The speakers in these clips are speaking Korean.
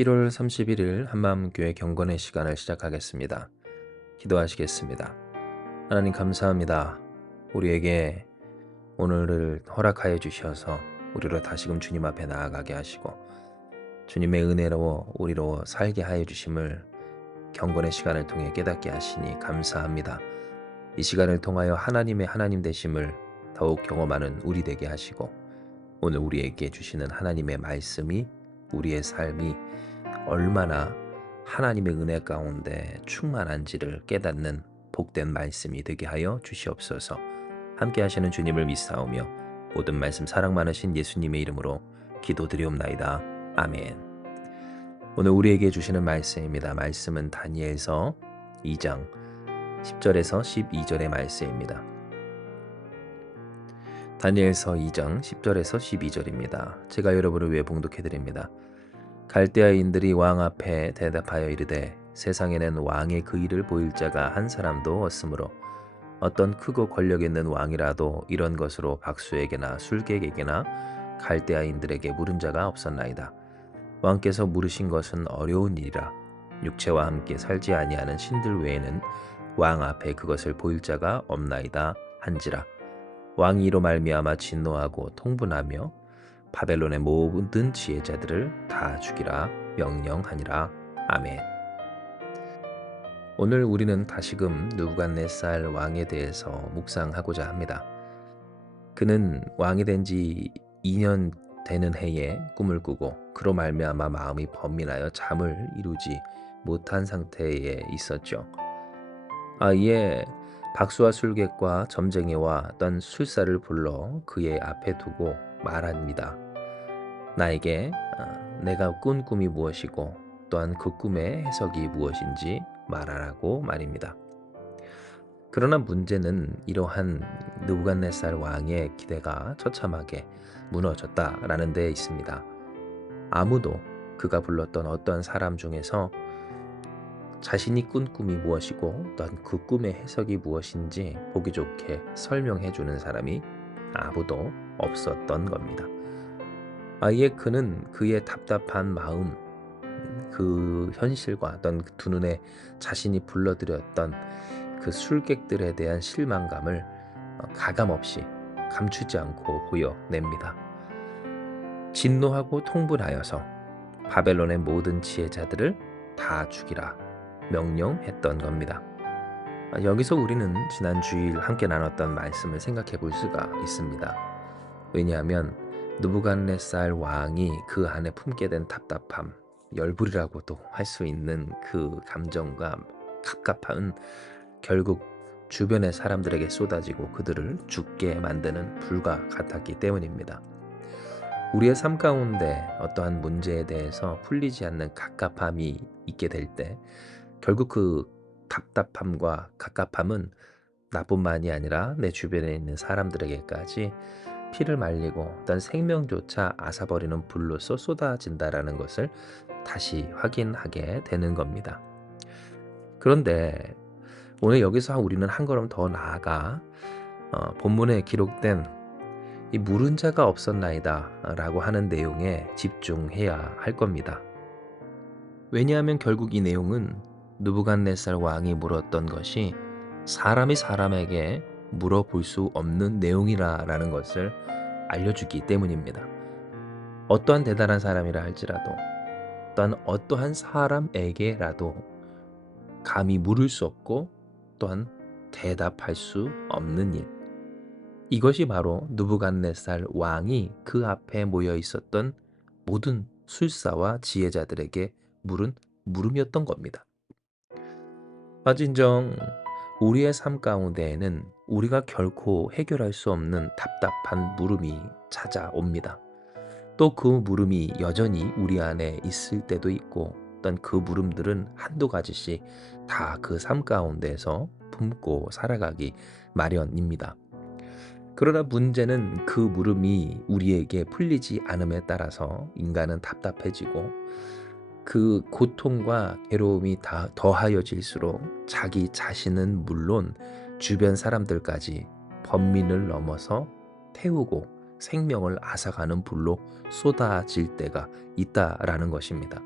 1월 31일 한마음교회 경건의 시간을 시작하겠습니다. 기도하시겠습니다. 하나님 감사합니다. 우리에게 오늘을 허락하여 주셔서 우리로 다시금 주님 앞에 나아가게 하시고 주님의 은혜로 우리로 살게 하여 주심을 경건의 시간을 통해 깨닫게 하시니 감사합니다. 이 시간을 통하여 하나님의 하나님 되심을 더욱 경험하는 우리 되게 하시고 오늘 우리에게 주시는 하나님의 말씀이 우리의 삶이 얼마나 하나님의 은혜 가운데 충만한지를 깨닫는 복된 말씀이 되게 하여 주시옵소서. 함께 하시는 주님을 믿사오며 모든 말씀 사랑 많으신 예수님의 이름으로 기도드리옵나이다. 아멘. 오늘 우리에게 주시는 말씀입니다. 말씀은 다니엘서 2장 10절에서 12절의 말씀입니다. 다니엘서 2장 10절에서 12절입니다. 제가 여러분을 위해 봉독해드립니다. 갈대아인들이 왕 앞에 대답하여 이르되 세상에는 왕의 그 일을 보일 자가 한 사람도 없으므로 어떤 크고 권력 있는 왕이라도 이런 것으로 박수에게나 술객에게나 갈대아인들에게 물은 자가 없었나이다. 왕께서 물으신 것은 어려운 일이라 육체와 함께 살지 아니하는 신들 외에는 왕 앞에 그것을 보일 자가 없나이다 한지라. 왕이 이로 말미암아 진노하고 통분하며 바벨론의 모든 지혜자들을 다 죽이라 명령하니라. 아멘. 오늘 우리는 다시금 느부갓네살 왕에 대해서 묵상하고자 합니다. 그는 왕이 된 지 2년 되는 해에 꿈을 꾸고 그로 말미암아 마음이 번민하여 잠을 이루지 못한 상태에 있었죠. 이에 박수와 술객과 점쟁이와 어떤 술사를 불러 그의 앞에 두고 말합니다. 나에게 내가 꾼 꿈이 무엇이고 또한 그 꿈의 해석이 무엇인지 말하라고 말입니다. 그러나 문제는 이러한 느부갓네살 왕의 기대가 처참하게 무너졌다라는 데 있습니다. 아무도 그가 불렀던 어떤 사람 중에서 자신이 꾼 꿈이 무엇이고 또한 그 꿈의 해석이 무엇인지 보기 좋게 설명해 주는 사람이 아무도 없었던 겁니다. 아예 그는 그의 답답한 마음, 그 현실과 어떤 두 눈에 자신이 불러들였던 그 술객들에 대한 실망감을 가감없이 감추지 않고 보여냅니다. 진노하고 통분하여서 바벨론의 모든 지혜자들을 다 죽이라 명령했던 겁니다. 여기서 우리는 지난 주일 함께 나눴던 말씀을 생각해 볼 수가 있습니다. 왜냐하면 느부갓네살 왕이 그 안에 품게 된 답답함, 열불이라고도 할 수 있는 그 감정과 갑갑함은 결국 주변의 사람들에게 쏟아지고 그들을 죽게 만드는 불과 같았기 때문입니다. 우리의 삶 가운데 어떠한 문제에 대해서 풀리지 않는 갑갑함이 있게 될 때 결국 그 답답함과 갑갑함은 나뿐만이 아니라 내 주변에 있는 사람들에게까지 피를 말리고 어떤 생명조차 앗아버리는 불로서 쏟아진다라는 것을 다시 확인하게 되는 겁니다. 그런데 오늘 여기서 우리는 한 걸음 더 나아가 본문에 기록된 이 물은 자가 없었나이다 라고 하는 내용에 집중해야 할 겁니다. 왜냐하면 결국 이 내용은 느부갓네살 왕이 물었던 것이 사람이 사람에게 물어볼 수 없는 내용이라는 것을 알려주기 때문입니다. 어떠한 대단한 사람이라 할지라도 또한 어떠한 사람에게라도 감히 물을 수 없고 또한 대답할 수 없는 일, 이것이 바로 느부갓네살 왕이 그 앞에 모여 있었던 모든 술사와 지혜자들에게 물은 물음이었던 겁니다. 진정 우리의 삶 가운데에는 우리가 결코 해결할 수 없는 답답한 물음이 찾아옵니다. 또 그 물음이 여전히 우리 안에 있을 때도 있고 어떤 그 물음들은 한두 가지씩 다 그 삶 가운데에서 품고 살아가기 마련입니다. 그러나 문제는 그 물음이 우리에게 풀리지 않음에 따라서 인간은 답답해지고 그 고통과 괴로움이 다 더하여질수록 자기 자신은 물론 주변 사람들까지 번민을 넘어서 태우고 생명을 앗아가는 불로 쏟아질 때가 있다라는 것입니다.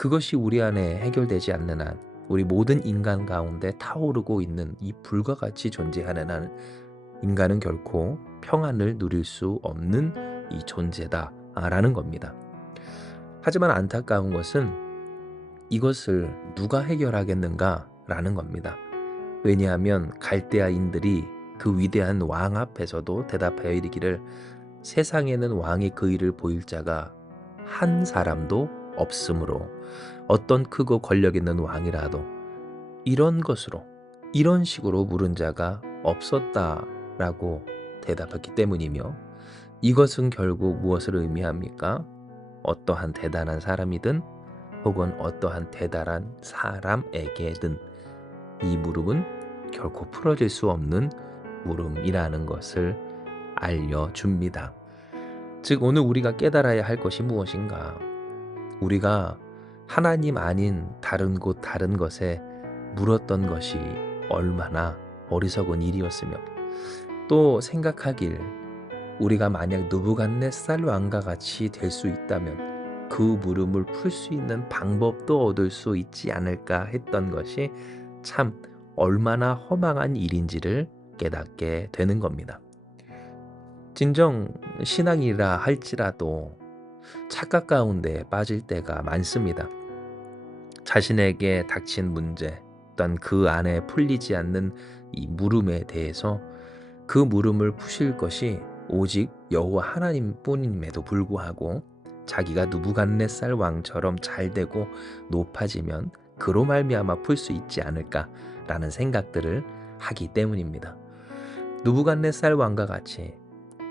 그것이 우리 안에 해결되지 않는 한 우리 모든 인간 가운데 타오르고 있는 이 불과 같이 존재하는 한 인간은 결코 평안을 누릴 수 없는 이 존재다라는 겁니다. 하지만 안타까운 것은 이것을 누가 해결하겠는가라는 겁니다. 왜냐하면 갈대아인들이 그 위대한 왕 앞에서도 대답하여 이르기를 세상에는 왕의 그 일을 보일 자가 한 사람도 없으므로 어떤 크고 권력 있는 왕이라도 이런 것으로 이런 식으로 물은 자가 없었다라고 대답했기 때문이며 이것은 결국 무엇을 의미합니까? 어떠한 대단한 사람이든 혹은 어떠한 대단한 사람에게든 이 물음은 결코 풀어질 수 없는 물음이라는 것을 알려줍니다. 즉 오늘 우리가 깨달아야 할 것이 무엇인가? 우리가 하나님 아닌 다른 곳 다른 것에 물었던 것이 얼마나 어리석은 일이었으며 또 생각하길 우리가 만약 느부갓네살 왕과 같이 될 수 있다면 그 물음을 풀 수 있는 방법도 얻을 수 있지 않을까 했던 것이 참 얼마나 허망한 일인지를 깨닫게 되는 겁니다. 진정 신앙이라 할지라도 착각 가운데 빠질 때가 많습니다. 자신에게 닥친 문제 또한 그 안에 풀리지 않는 이 물음에 대해서 그 물음을 푸실 것이 오직 여호와 하나님뿐임에도 불구하고 자기가 느부갓네살 왕처럼 잘되고 높아지면 그로 말미암아 풀 수 있지 않을까라는 생각들을 하기 때문입니다. 느부갓네살 왕과 같이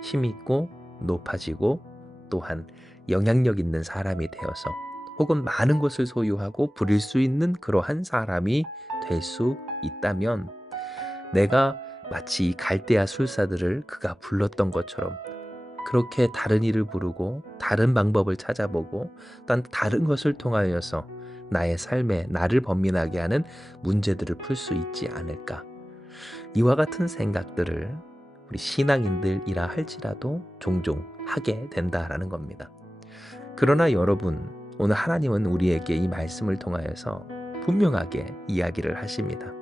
힘있고 높아지고 또한 영향력 있는 사람이 되어서 혹은 많은 것을 소유하고 부릴 수 있는 그러한 사람이 될 수 있다면 내가 마치 이 갈대아 술사들을 그가 불렀던 것처럼 그렇게 다른 일을 부르고 다른 방법을 찾아보고 또 다른 것을 통하여서 나의 삶에 나를 번민하게 하는 문제들을 풀 수 있지 않을까. 이와 같은 생각들을 우리 신앙인들이라 할지라도 종종 하게 된다라는 겁니다. 그러나 여러분, 오늘 하나님은 우리에게 이 말씀을 통하여서 분명하게 이야기를 하십니다.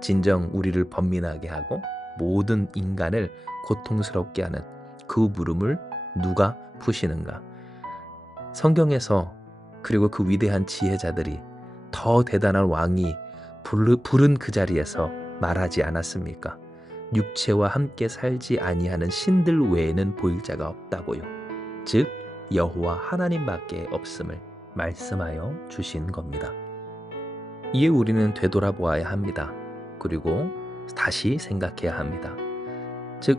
진정 우리를 번민하게 하고 모든 인간을 고통스럽게 하는 그 물음을 누가 푸시는가? 성경에서 그리고 그 위대한 지혜자들이 더 대단한 왕이 부른 그 자리에서 말하지 않았습니까? 육체와 함께 살지 아니하는 신들 외에는 보일 자가 없다고요. 즉 여호와 하나님밖에 없음을 말씀하여 주신 겁니다. 이에 우리는 되돌아보아야 합니다. 그리고 다시 생각해야 합니다. 즉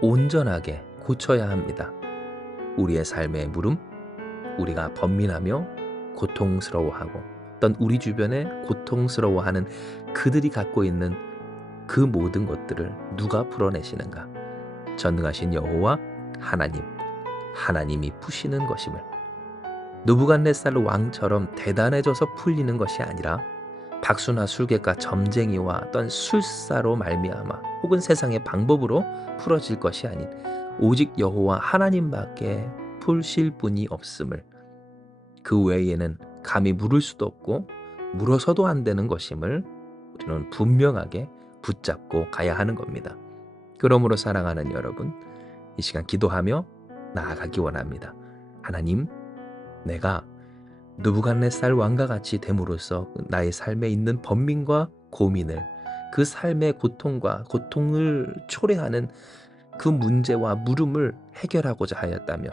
온전하게 고쳐야 합니다. 우리의 삶의 물음, 우리가 번민하며 고통스러워하고 어떤 우리 주변에 고통스러워하는 그들이 갖고 있는 그 모든 것들을 누가 풀어내시는가? 전능하신 여호와 하나님이 푸시는 것임을, 느부갓네살 왕처럼 대단해져서 풀리는 것이 아니라 박수나 술객과 점쟁이와 어떤 술사로 말미암아 혹은 세상의 방법으로 풀어질 것이 아닌 오직 여호와 하나님밖에 풀실 분이 없음을, 그 외에는 감히 물을 수도 없고 물어서도 안 되는 것임을 우리는 분명하게 붙잡고 가야 하는 겁니다. 그러므로 사랑하는 여러분, 이 시간 기도하며 나아가기 원합니다. 하나님, 내가 느부갓네살 왕과 같이 됨으로써 나의 삶에 있는 번민과 고민을, 그 삶의 고통을 초래하는 그 문제와 물음을 해결하고자 하였다며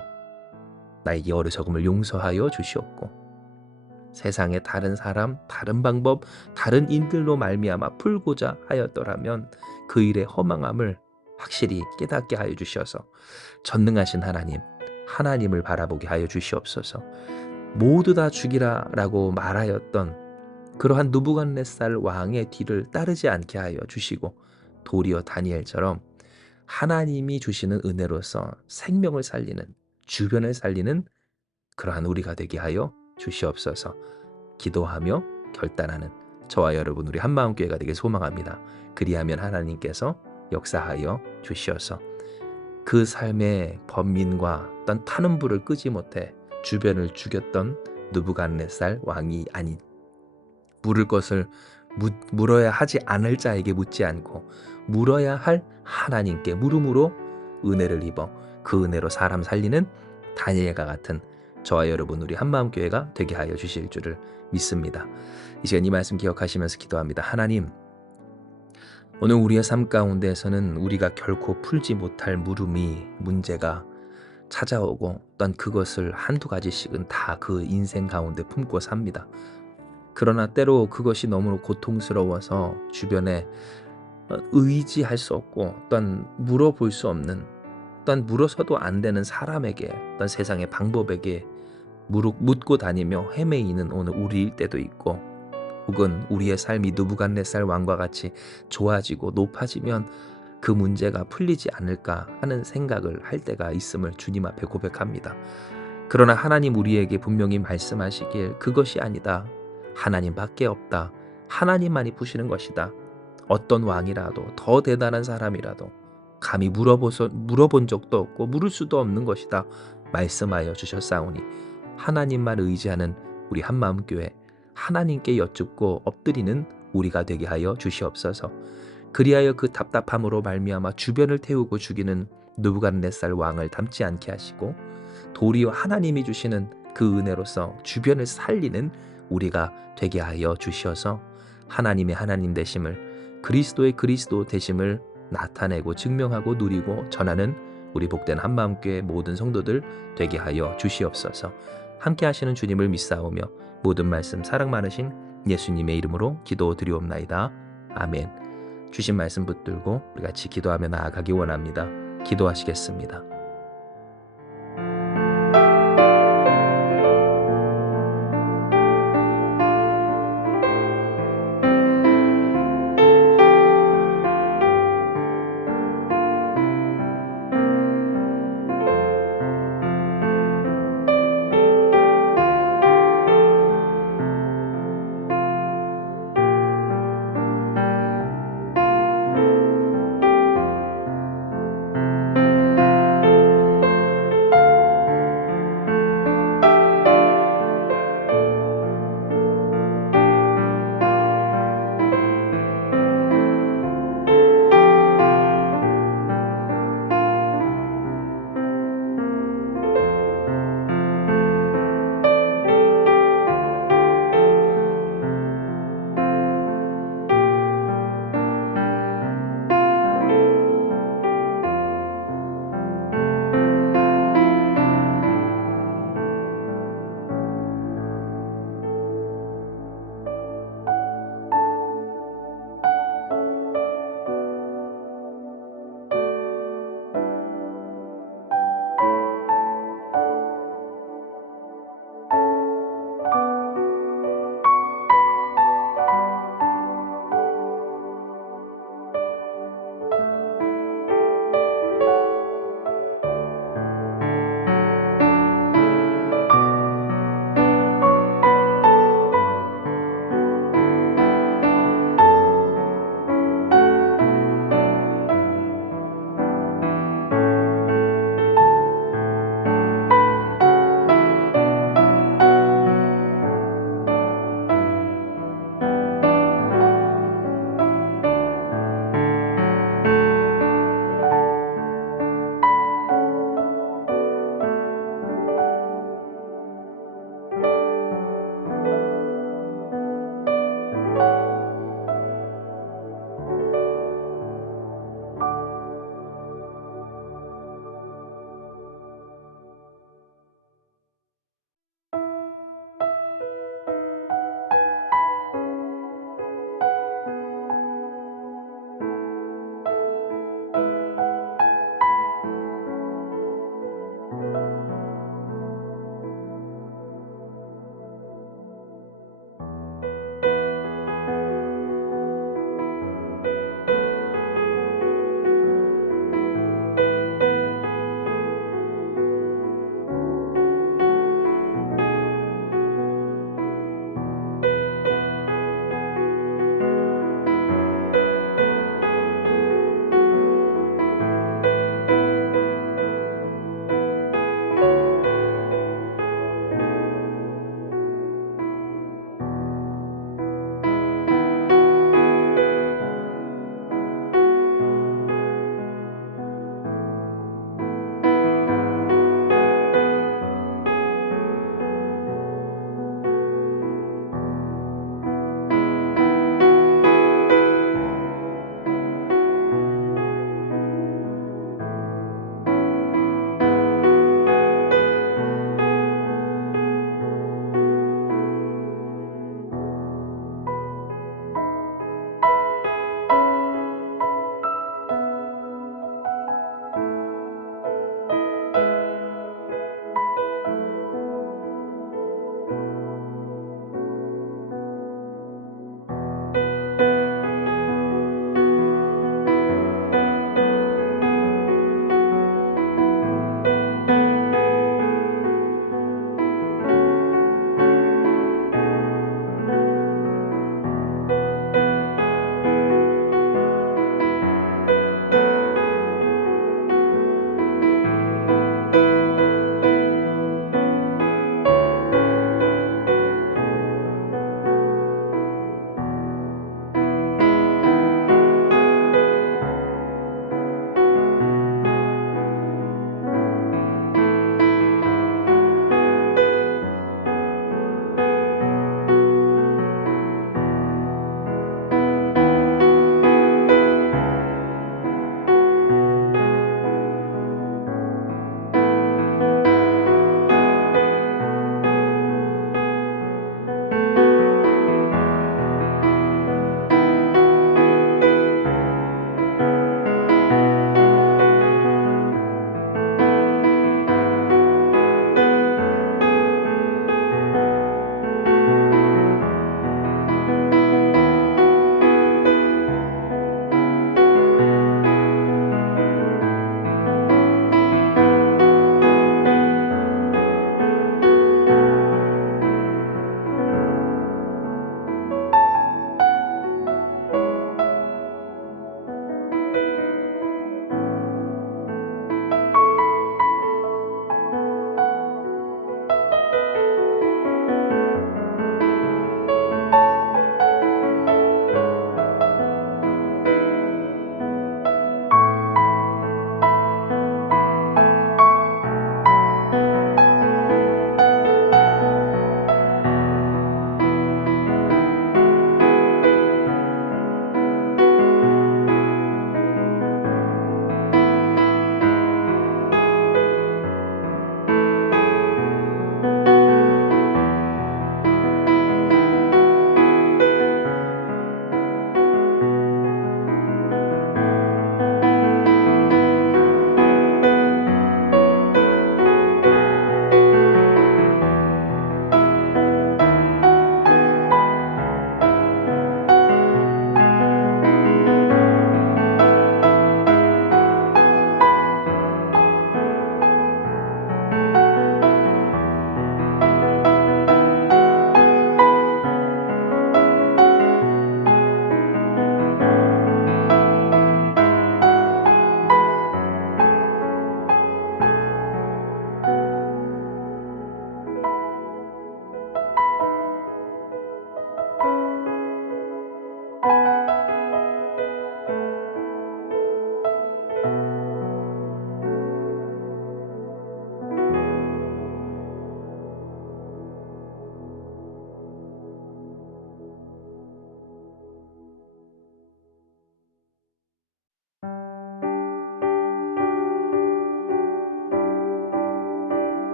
나에게 어리석음을 용서하여 주시옵고 세상의 다른 사람, 다른 방법, 다른 인들로 말미암아 풀고자 하였더라면 그 일의 허망함을 확실히 깨닫게 하여 주셔서 전능하신 하나님을 바라보게 하여 주시옵소서. 모두 다 죽이라 라고 말하였던 그러한 느부갓네살 왕의 뒤를 따르지 않게 하여 주시고 도리어 다니엘처럼 하나님이 주시는 은혜로서 생명을 살리는, 주변을 살리는 그러한 우리가 되게 하여 주시옵소서. 기도하며 결단하는 저와 여러분 우리 한마음교회가 되길 소망합니다. 그리하면 하나님께서 역사하여 주시어서 그 삶의 번민과 어떤 타는 불을 끄지 못해 주변을 죽였던 느부갓네살 왕이 아닌 물을 것을 물어야 하지 않을 자에게 묻지 않고 물어야 할 하나님께 물음으로 은혜를 입어 그 은혜로 사람 살리는 다니엘과 같은 저와 여러분 우리 한마음교회가 되게 하여 주실 줄을 믿습니다. 이 시간 이 말씀 기억하시면서 기도합니다. 하나님, 오늘 우리의 삶 가운데에서는 우리가 결코 풀지 못할 문제가 찾아오고 또한 그것을 한두 가지씩은 다 그 인생 가운데 품고 삽니다. 그러나 때로 그것이 너무 고통스러워서 주변에 의지할 수 없고 또한 물어볼 수 없는 또한 물어서도 안 되는 사람에게 또한 세상의 방법에게 묻고 다니며 헤매이는 오늘 우리일 때도 있고 혹은 우리의 삶이 느부갓네살 왕과 같이 좋아지고 높아지면 그 문제가 풀리지 않을까 하는 생각을 할 때가 있음을 주님 앞에 고백합니다. 그러나 하나님 우리에게 분명히 말씀하시길 그것이 아니다. 하나님밖에 없다. 하나님만이 푸시는 것이다. 어떤 왕이라도 더 대단한 사람이라도 감히 물어본 적도 없고 물을 수도 없는 것이다. 말씀하여 주셨사오니 하나님만 의지하는 우리 한마음교회 하나님께 여쭙고 엎드리는 우리가 되게 하여 주시옵소서. 그리하여 그 답답함으로 말미암아 주변을 태우고 죽이는 느부갓네살 왕을 닮지 않게 하시고 도리어 하나님이 주시는 그 은혜로서 주변을 살리는 우리가 되게 하여 주시어서 하나님의 하나님 되심을 그리스도의 그리스도 되심을 나타내고 증명하고 누리고 전하는 우리 복된 한마음교회 모든 성도들 되게 하여 주시옵소서. 함께 하시는 주님을 믿사오며 모든 말씀 사랑 많으신 예수님의 이름으로 기도드리옵나이다. 아멘. 주신 말씀 붙들고 우리 같이 기도하며 나아가기 원합니다. 기도하시겠습니다.